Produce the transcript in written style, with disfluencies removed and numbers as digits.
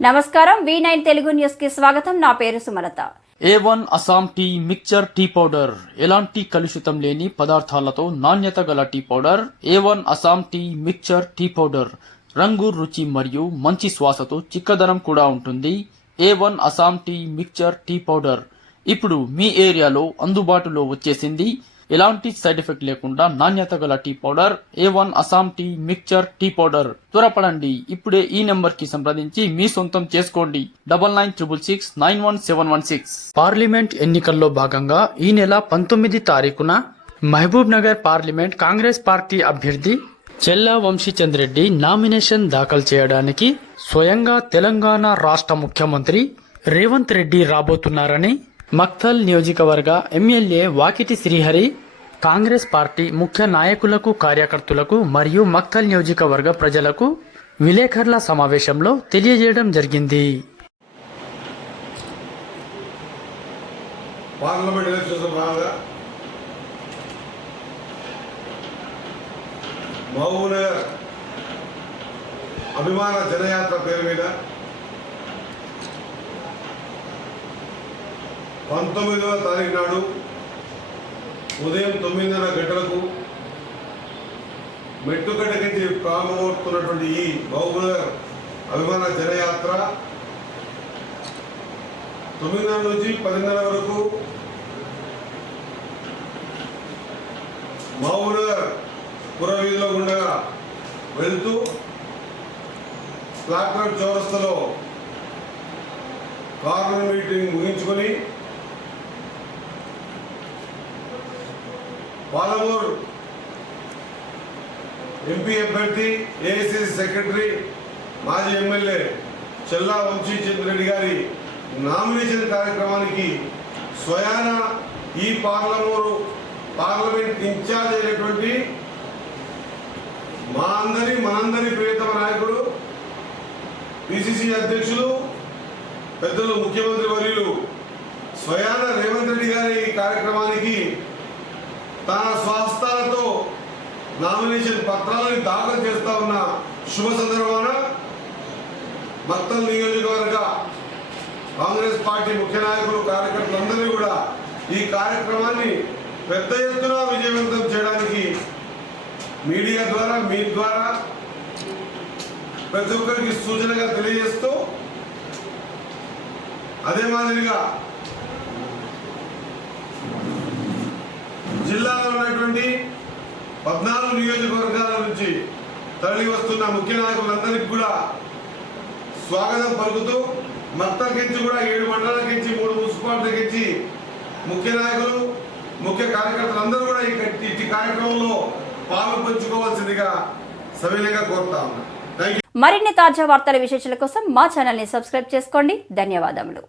నమస్కారం V9 Telugu news కి స్వాగతం. నా పేరు Sumalatha. A1 Assam tea mixture tea powder ఎలాంటి కలుషితం లేని పదార్థాలతో నాణ్యత గల tea powder. A1 Assam tea mixture tea powder రంగు, రుచి మరియు మంచి శ్వాసతో చిక్కదనం కూడా ఉంటుంది. A1 Assam tea mixture tea powder ఇప్పుడు మీ ఏరియాలో అందుబాటులో వచ్చేసింది. ఎలాంటి సైడ్ ఎఫెక్ట్ లేకుండా నాణ్యత గల tea powder A1 Assam tea mixture tea powder. త్వరపడండి, ఇప్పుడే ఈ నెంబర్ కి సంప్రదించి మీ సొంతం చేసుకోండి. 9966691716. పార్లమెంట్ ఎన్నికల్లో భాగంగా ఈ నెల 19 తారీఖున మహబూబ్ నగర్ పార్లమెంట్ కాంగ్రెస్ పార్టీ అభ్యర్థి చెల్లా వంశీచంద్ రెడ్డి నామినేషన్ దాఖలు చేయడానికి స్వయంగా తెలంగాణ రాష్ట్ర ముఖ్యమంత్రి రేవంత్ రెడ్డి రాబోతున్నారని మక్తల్ నియోజకవర్గ ఎమ్మెల్యే వాకిటి శ్రీహరి కాంగ్రెస్ పార్టీ ముఖ్య నాయకులకు, కార్యకర్తలకు మరియు మక్తల్ నియోజకవర్గ ప్రజలకు విలేకరుల సమావేశంలో తెలియజేయడం జరిగింది. పార్లమెంట్ ఎలక్షన్స్ భాగంగా మహబూబ్ నగర్ అభిమాన జనయాత్ర పేరు మీద 19వ తారీఖు నాడు ఉదయం 9:30 గంటలకు మెట్టుగడ్డకి ప్రారంభమవుతున్నటువంటి ఈ మహబూబ్ నగర్ అభిమాన జనయాత్ర 9:30 నుంచి 10:30 వరకు మహబూబ్ నగర్ పురవీధిలో గుండా వెళ్తూ ప్లాట్ఫామ్ చౌరస్తాలో కార్నర్ మీటింగ్ ముగించుకొని పాలమూరు ఎంపీ అభ్యర్థి, ఏఐసిసి సెక్రటరీ, మాజీ ఎమ్మెల్యే చెల్లా వంశీచంద్ రెడ్డి గారి నామినేషన్ కార్యక్రమానికి స్వయాన ఈ పార్లమెంట్ ఇన్ఛార్జ్ అయినటువంటి మనందరి ప్రియతమ నాయకుడు, పిసిసి అధ్యక్షులు, పెద్దలు ముఖ్యమంత్రి వర్యులు స్వయాన రేవంత్ రెడ్డి గారి ఈ కార్యక్రమానికి తన స్వహస్తాలతో నామినేషన్ పత్రాలను దాఖలు చేస్తా ఉన్న శుభ సందర్భాన మక్తల్ నియోజకవర్గ కాంగ్రెస్ పార్టీ ముఖ్య నాయకులు, కార్యకర్తలందరూ కూడా ఈ కార్యక్రమాన్ని పెద్ద ఎత్తున విజయవంతం చేయడానికి మీడియా ద్వారా, మీ ద్వారా ప్రతి ఒక్కరికి సూచనగా తెలియజేస్తూ, అదే మాదిరిగా జిల్లాలో ఉన్నటువంటి 14 నియోజకవర్గాల నుంచి తరలి వస్తున్న ముఖ్య నాయకులందరికీ కూడా స్వాగతం పలుకుతూ, మక్తల్కించి కూడా 7 మండలాలకించి 3 మున్సిపాలిటీలకించి ముఖ్య నాయకులు, ముఖ్య కార్యకర్తలందరూ కూడా ఈ కార్యక్రమంలో పాలు పంచుకోవాల్సిందిగా సవినయంగా కోరుతా ఉన్నాను. మరిన్ని తాజా వార్తల విశేషాల కోసం మా ఛానల్ ని సబ్స్క్రైబ్ చేసుకోండి. ధన్యవాదములు.